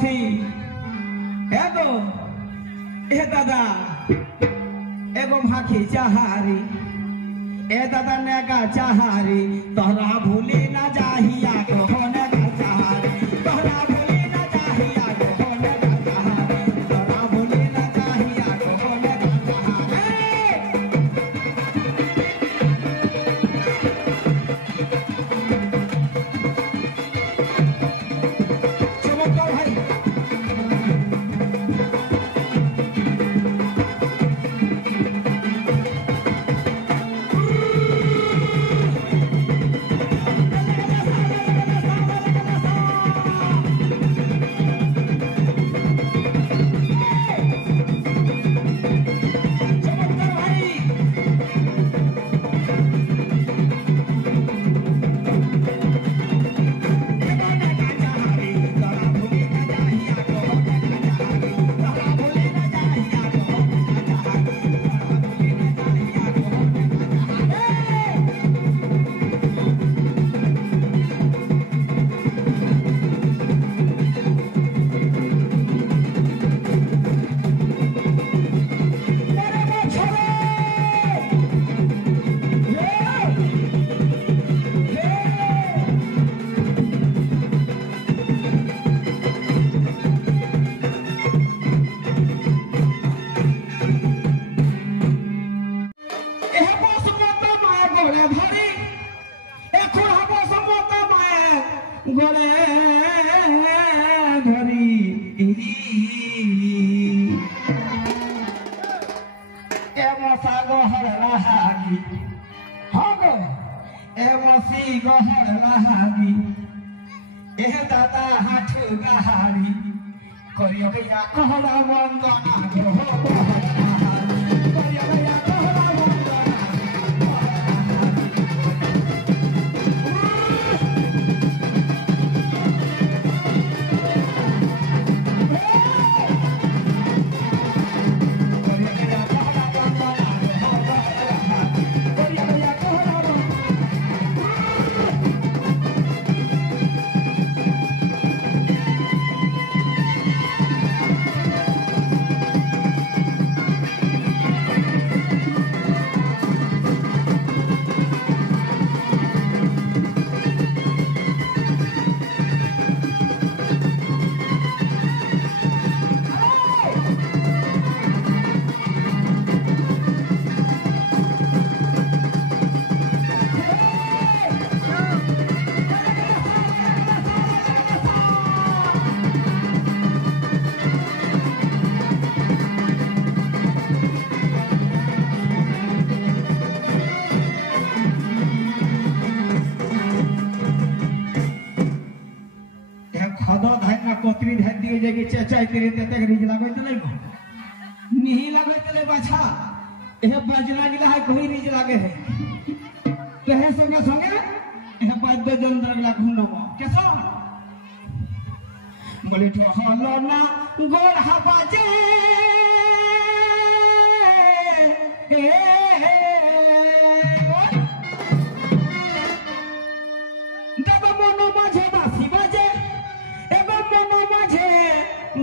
মাসি এগো এ দাদা এগো ভাখি চাহারি এ দাদা নেগা চাহারি তোরা ভুলি না যাহিয়া গো নেগা চাহারি তোরা ভুলি না যাহিয়া গো নেগা চাহারি তোরা ভুলি না যাহিয়া গো নেগা চাহারি চমৎকার ভাই গড়ে ধরি এ মশা গহর লাহাগি হগ এ মশি গহর লাহাগি এ দাদা হাঠু গাহারি করিও ভাইয়া কহলা বন্দনা গ্রহ গহর লাহাগি করিও ভাইয়া কহলা বন্দনা कतरी ध्यान दिए जाके चचाई तेरे तेते रिज लागै तले नहीं लागै तले बाछा एह बजना गिला है कोई रिज लागे है कहे संगे संगे एह वाद्य यंत्र गिला घुंडब केसा बोले तो हलो ना गोड़ बाजे जब मनो माझे बासी बाजे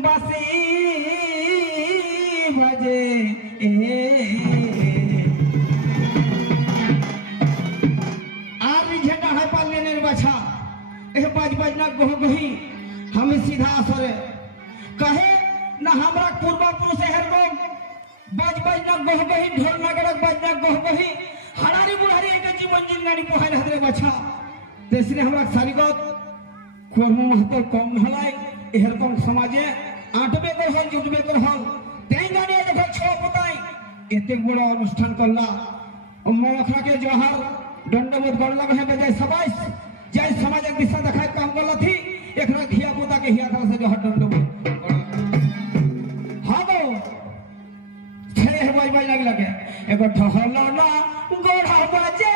बासी बजे आर झेटा है पालने ने बचा ए बाज बाजना गोह गही हम सीधा असरे कहे ना हमरा पूर्वा पुरुष हेर को बाज बाजना गोह गही ढोल नगरक बाजना गोह गही हरारी बुढ़ारी के जीवन जिंदगानी पोहाय रहरे बचा देशने हमरा सारीगत कर्म महत्व कम हलाई एहर कम समाजे आटबे कर हल जुटबे कर हल तेई गाने देखो छ पताई एते बड़ अनुष्ठान करला मखरा के जोहार दंडवत करला है बजाय सबाइस जय समाज दिशा देखाय काम करला थी एकरा खिया पोता के हिया तरह से जोहार दंडवत हां गो छे बाई बाई लाग लगे एगो ठहरला ना गोढ़ा बाजे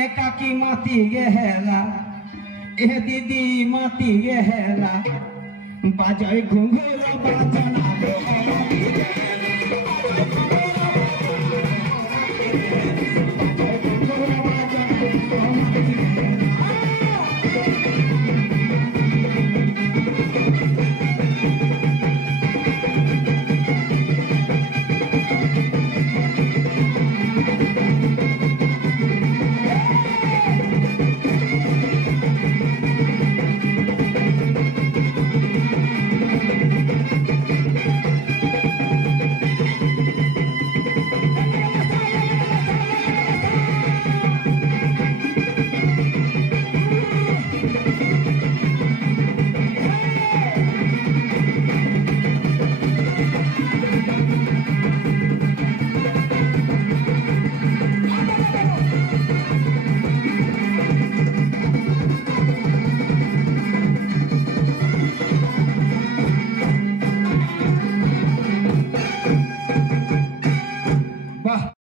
एकाकी माती गेला এ দিদি মাতি হেলা বাজায় ঘুঙ্গুর বাজনা